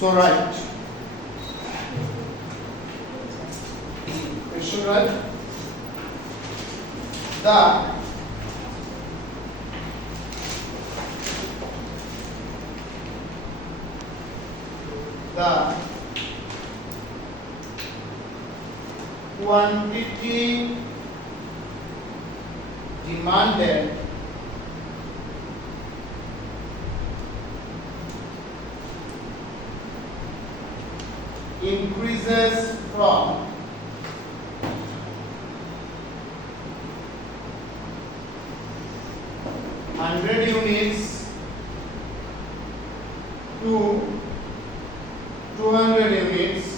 So right. Question right. The quantity demanded increases from 100 units to 200 units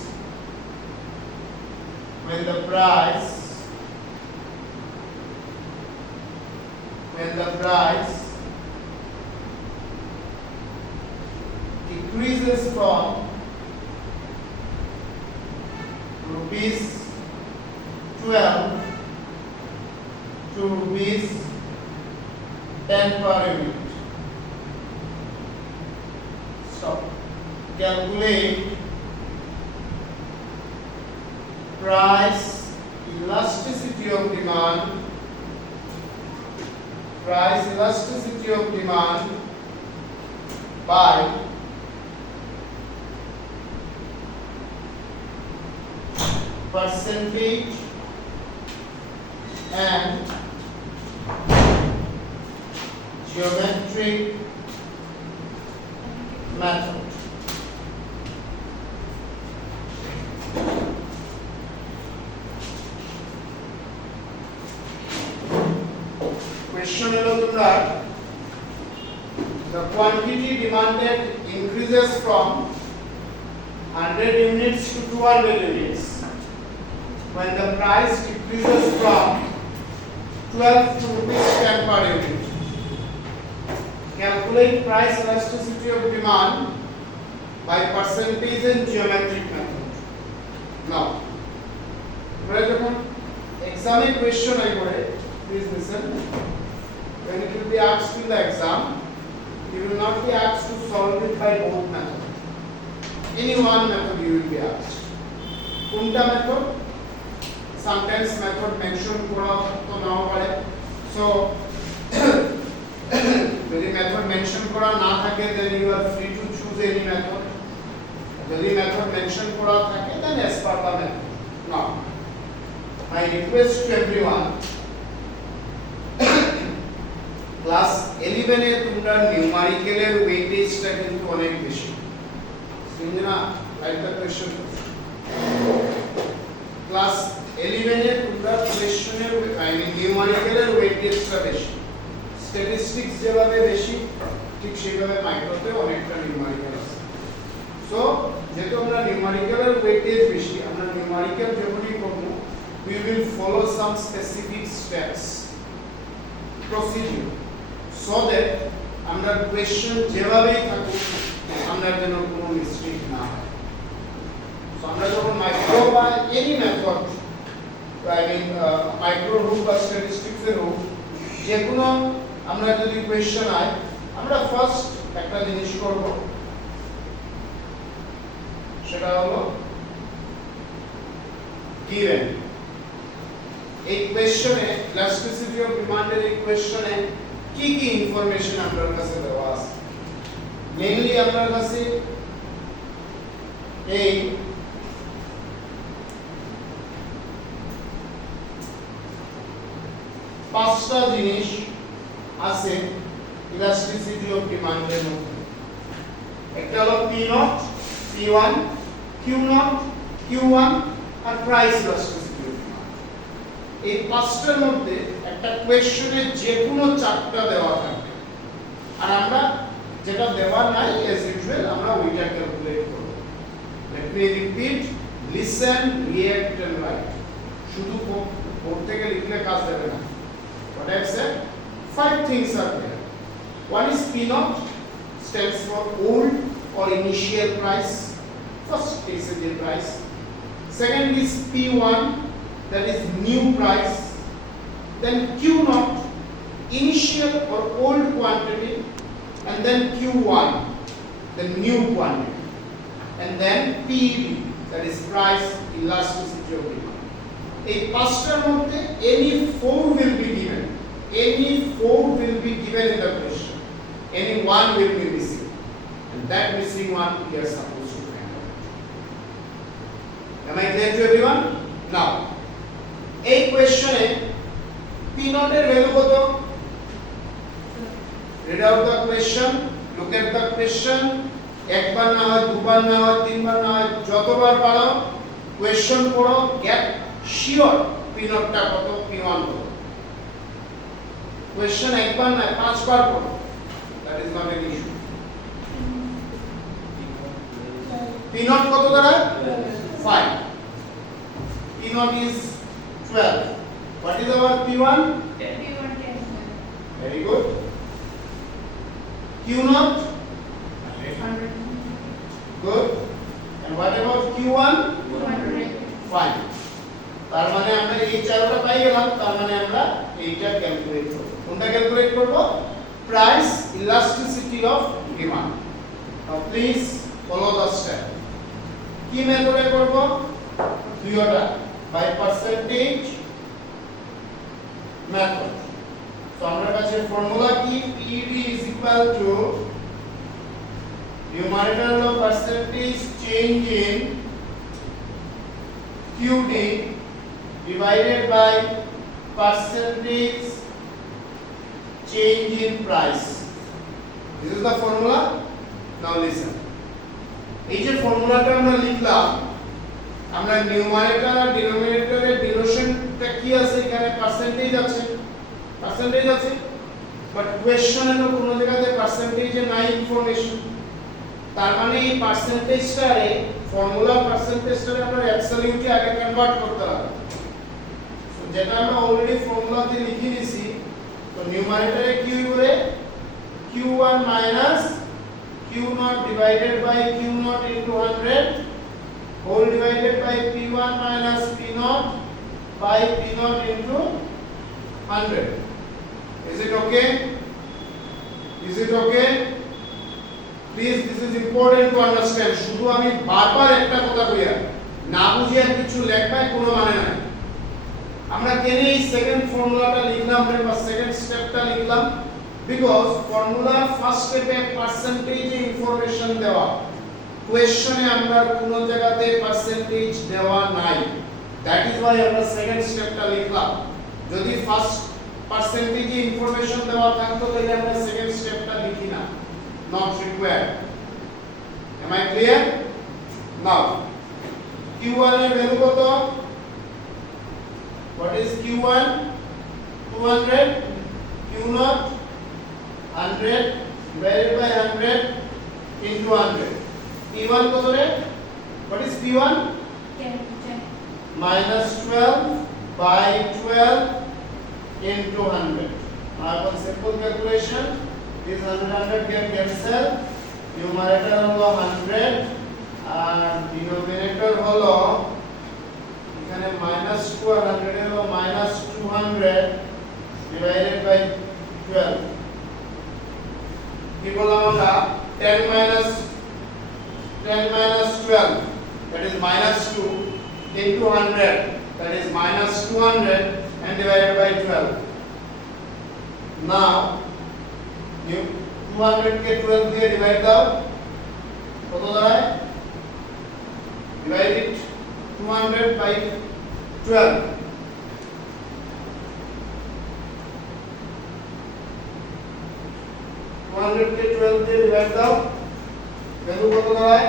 when the price decreases from rupees 12 to rupees 10 per unit. Stop. Calculate price elasticity of demand by percentage and geometric method. Question হলো তোমরা the quantity demanded increases from 100 units to 200 units when the price decreases from 12 to rupees 10 per unit. Calculate price elasticity of demand by percentage and geometric method. Now, তোমরা যখন exam question I করে, please listen. When it will be asked in the exam, you will not be asked to solve it by both methods. Any one method you will be asked. কোনটা method? Sometimes method mention করা তো নাও পারে. So যদি method mention করা না থাকে then you are free to choose any method. যদি method mention করা থাকে then as per the method. Now, my request to everyone, class 11 এ তোমরা নিউমারিক্যালের ওয়েটেজটা কিন্তু অনেক বেশি। সিনজনা রাইট দ্য কোশ্চেন। ক্লাস 11 এ তোমরা কোশ্চেনের নিউমারিক্যালের ওয়েটেজটা বেশি। স্ট্যাটিস্টিক্স যেভাবে বেশি ঠিক সেভাবে মাইক্রোতে অনেকটা নিউমারিক্যাল আছে। সো যেহেতু আমরা নিউমারিক্যালের ওয়েটেজ বেশি, আমরা নিউমারিক্যাল যখনই করব we will follow some specific steps procedure so that আমরা কোশ্চেন যেভাবেই থাকুক আমরা যেন কোনো মিস্টেক না হয়। সো আমরা যখন মাইক্রো বা এনি মেথড মাইক্রো হোক বা স্ট্যাটিস্টিক্স এর হোক যে কোনো আমরা যদি কোশ্চেন হয় আমরা ফার্স্ট একটা জিনিস করব, সেটা হলো given এই কোশ্চেনে ইলাস্টিসিটি অফ ডিমান্ডের এই কোশ্চেনে কি কি ইনফরমেশন আপনার কাছে দেওয়া আছে। মেইনলি আপনার কাছে এই পাঁচটা জিনিস আছে ইলাস্টিসিটি অফ ডিমান্ডের মধ্যে। একটা হলো P naught, P1, Q0, Q1 আর প্রাইস ইলাস্টিসিটি অফ ডিমান্ড। এই পাঁচটার মধ্যে একটা কোশ্চেনে যে কোনো চারটা দেওয়া থাকবে আর আমরা যেটা দেওয়া নাই এজ ইউজুয়াল আমরা ওইটা ক্যালকুলেট করব। Let me repeat, listen, react and write. শুধু পড়তে গেলে লিখলে কাজ দেবে না। What I have said, 5 things are there. One is P0, stands for old or initial price, first percentage price. Second is P1, that is new price. Then Q0, initial or old quantity, and then Q1, the new quantity. and then PED, that is price elasticity of demand. এই পাঁচটার মধ্যে any four will be given. Any four will be given in the question. Any one will be missing, and that missing one we are supposed to find out. Am I clear to everyone? Now, এই কোশ্চেনে P naught এর ভ্যালু কত? Read out the question, look at the question. একবার না হয়, দুবার না হয়, তিনবার না হয়, যতবার পারো কোশ্চেন পড়ো, গেট শিওর P naught টা কত, P1 কত। কোশ্চেন একবার না, পাঁচবার পড়ো, that is not an issue. P naught কত দাঁড়ায়? 5. P naught is 12. What is our P1? Very good. Q naught? 100. Good. And what about Q1? 200. Fine. তার মানে আমরা এই চারটা পাই গেলাম, তার মানে আমরা এইটা ক্যালকুলেট করব। কোনটা ক্যালকুলেট করব? Price elasticity of demand. Now please follow the step. কি মেথডে করব? দুইটা, বাই পার্সেন্টেজ মেথড। তো আমার কাছে ফর্মুলা কি? PED is equal to numerator of percentage change in QD divided by percentage change in price. This is the formula. Now listen. এই যে ফর্মুলাটা আমরা লিখলাম, আমরা নিউমারেটর আর ডিনোমিনেটরের ডিনোশনটা কি আছে? এখানে পার্সেন্টেজ আছে, পার্সেন্টেজ আছে, বাট কোশ্চেনে তো কোনো জায়গাতে পার্সেন্টেজে নাই ইনফরমেশন। তার মানে এই পার্সেন্টেজটারে, ফর্মুলা পার্সেন্টেজটারে আমরা অ্যাবসলিউটলি আগে কনভার্ট করতে হবে। তো যেটা আমরা অলরেডি ফর্মুলাতে লিখে দিয়েছি, তো নিউমারেটরে কি হবে? Q1 minus Q0 divided by Q0 into 100 whole divided by P1 minus P0 by P0 into 100. Is it okay? Is it okay? Please, this is important to understand. শুধু আমি বারবার একটা কথা কইয়া না বুঝিয়া কিছু লেখায় কোনো মানে নাই। আমরা কেন এই সেকেন্ড ফর্মুলাটা লিখলাম বা সেকেন্ড স্টেপটা লিখলাম? বিকজ ফর্মুলার ফার্স্ট স্টেপে পার্সেন্টেজে ইনফরমেশন দেওয়া, কোশ্চেনে আমরা কোনো জায়গাতে পার্সেন্টেজ দেওয়া নাই। দ্যাট ইজ ওয়াই আমরা সেকেন্ড স্টেপটা লিখলাম। যদি ফার্স্ট পার্সেন্টেজে ইনফরমেশন দেওয়া থাকতো তাহলে আমরা সেকেন্ড স্টেপটা লিখি না। Not required. Am I clear? Now, Q1 এর ভ্যালু কত? What is Q1? 200. Q0 100 divided by 100 into 100. P1 কত রে? What is P1? 10. Minus 12 by 12 into 100. Now, one simple calculation. This 100 can cancel. Numerator হলো 100 আর denominator হলো এখানে -2 আর 100 এর হলো -200 divided by 12. কি বললাম আমরা? 10 minus 12 that is -2 into 100 that is -200 and divided by 12. Now 200 কে 12 দিয়ে ডিভাইড দাও, কত দাঁড়ায়? ডিভাইড ইট 200 by 12. 200 কে 12 দিয়ে ডিভাইড দাও, ভ্যালু কত দাঁড়ায়?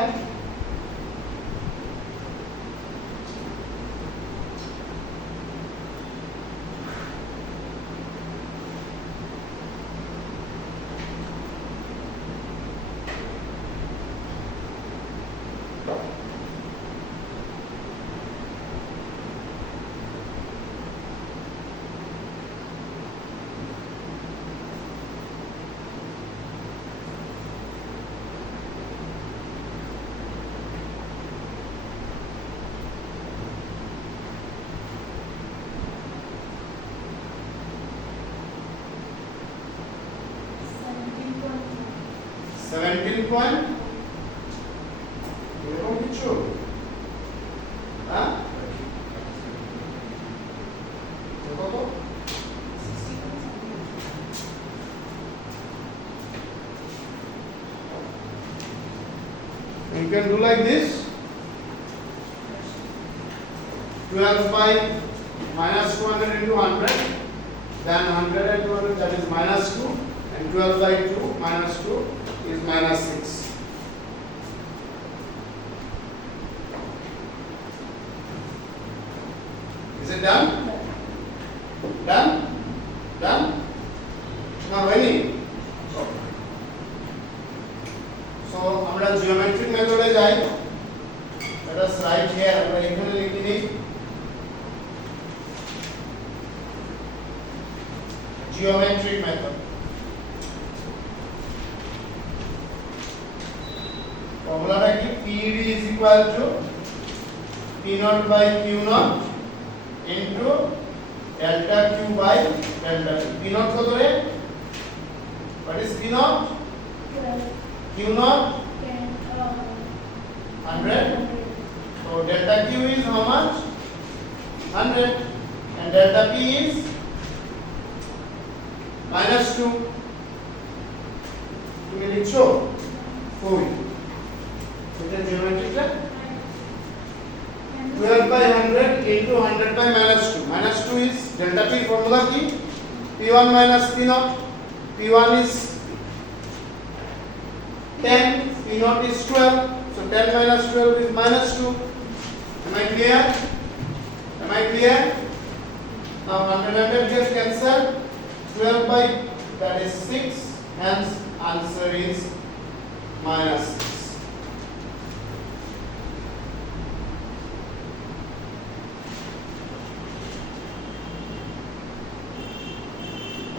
point লিখছো? হ্যাঁ কত? You can do like this. 12 by minus 200 into 100, then 100 and 200, that is minus 2, and 12 by 2 minus 2 is minus 6. Is it done? Done? Done? Now any? So আমরা geometric method এ যাই. Let us write here, আমরা এখানে লিখে নিই geometric method. Formula কি? PD is equal to P naught by Q naught into delta Q by delta Q. P naught কত রে? What is P naught? 12, Q naught 10, 100. So delta Q is how much? 100, and delta P is minus 2. তুমি লিখছো? কই? এটা জিওমেট্রিকটা 12 by 100 into 100 by minus 2. Minus 2 is delta P formula কি? P1 minus P naught. P1 is 10, P naught is 12. So 10 minus 12 is minus 2. Am I clear? Am I clear? Now 100 gets cancelled. 12 by that is 6. Hence answer is minus 6.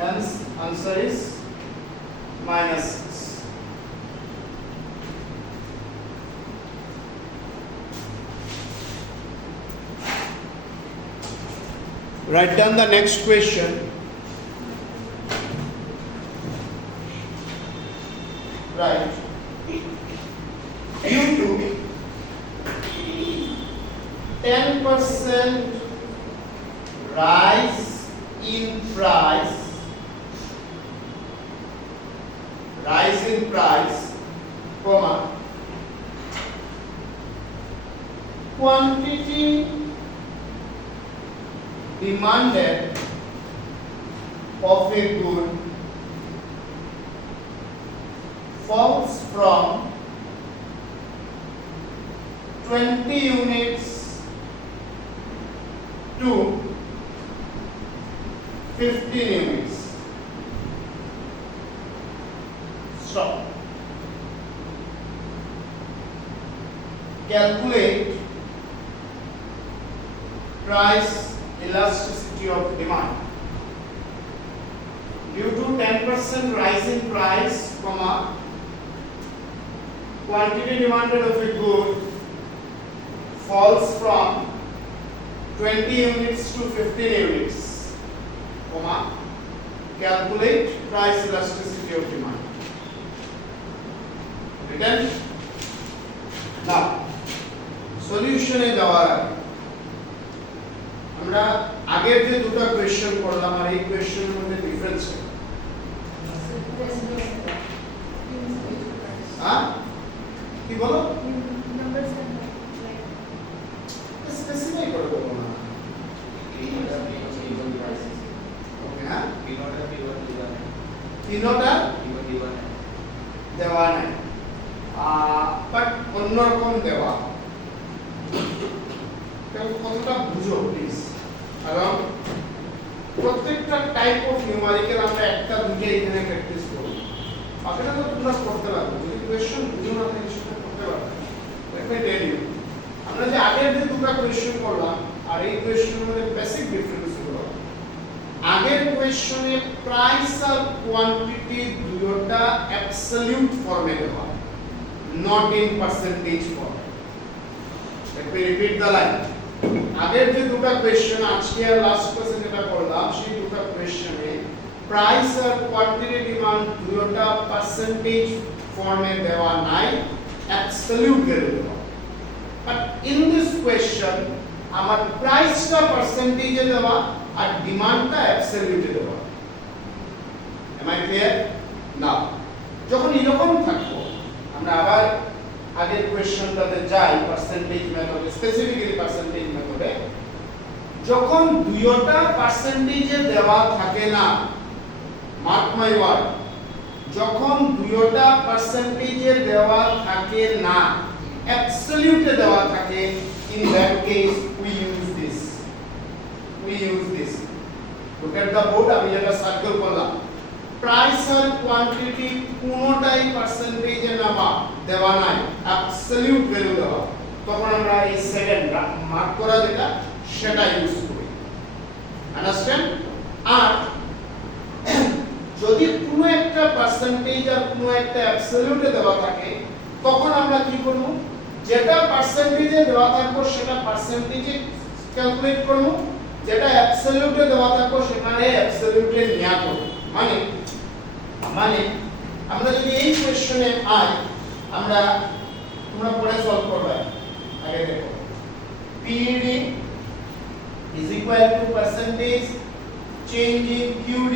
Hence answer is minus 6. Write down the next question. Right. Due to 10% rise in price, comma, quantity demanded of a good falls from 20 units to 15 units. Stop. Calculate price elasticity of demand. Due to 10% rise in price, comma, quantity demanded of a good falls from 20 units to 15 units, comma, calculate price elasticity of demand. Written? Now, solution এ যাওয়ার আগে আমরা আগের যে দুটো কোশ্চেন করলাম আর এই কোশ্চেনের মধ্যে ডিফারেন্স কি? হ্যাঁ কি বলো? numbers and like স্পেসিফাই করে বলো না। ওকে হ্যাঁ তিনটা দেওয়া নাই বাট অন্যরকম দেওয়া। কতটা বুঝো প্লিজ, কারণ প্রত্যেকটা টাইপ অফ নিউমারিক্যাল আমরা একটা দুটো এখানে প্র্যাকটিস করব। বাকিটা তো তোমরা করতে পারবে, যদি কোশ্চেন বুঝো না তাহলে সেটা করতে পারবে না। লেট মি টেল ইউ, আমরা যে আগের যে দুটো কোশ্চেন করলাম আর এই কোশ্চেনের মধ্যে বেসিক ডিফারেন্স হলো আগের কোশ্চেনে প্রাইস আর কোয়ান্টিটি দুটোটা অ্যাবসলিউট ফর্মে দেওয়া, not in percentage form. Late me repeat the line. আগের যে দুটো কোশ্চেন আজকে আর লাস্ট ক্লাসে যেটা করলাম সেই দুটো কোশ্চেনে প্রাইস আর কোয়ান্টিটি ডিমান্ড দুটোটা পার্সেন্টেজ ফর্মে দেওয়া নাই, অ্যাবসলিউট ভ্যালু দেওয়া। ইন দিস কোয়েশ্চন আমার প্রাইসটা পার্সেন্টেজে দেওয়া আর ডিমান্ডটা অ্যাবসলিউটে দেওয়া। M I clear? নাও যখন এরকম থাকবো আমরা আবার আগের কোয়েশ্চনটাতে যাই, পার্সেন্টেজ মেথডে, স্পেসিফিক্যালি পার্সেন্টেজ মেথডে। যখন দুইটা পার্সেন্টেজে দেওয়া থাকে না, মার্ক মাই ওয়ার্ড, যখন দুইটা পার্সেন্টেজে দেওয়া থাকে না, অ্যাবসলিউটে দেওয়া থাকে, in that case we use this, look at the board, আমি যেটা সার্কেল করলাম, প্রাইস আর কোয়ান্টিটি কোনটাই পার্সেন্টেজে নেওয়া দেওয়া নাই, অ্যাবসলিউট ভ্যালু দেওয়া, তখন আমরা এই সেকেন্ড মার্ক করা যেটা সেটা ইউজ করি। আন্ডারস্ট্যান্ড? আর যদি কোনো একটা পার্সেন্টেজ আর কোনো একটা অ্যাবসলিউটে দেওয়া থাকে, তখন আমরা কি করব, যেটা পার্সেন্টেজে দেওয়া থাকবে সেটা পার্সেন্টেজে ক্যালকুলেট করব, যেটা অ্যাবসলিউটে দেওয়া থাকবে সেখানে অ্যাবসলিউটে নিয়া করব। মানে আমরা যদি এই কোশ্চেনে আমরা তোমরা পরে সলভ করবে, আগে দেখো PED is equal to percentage change in QD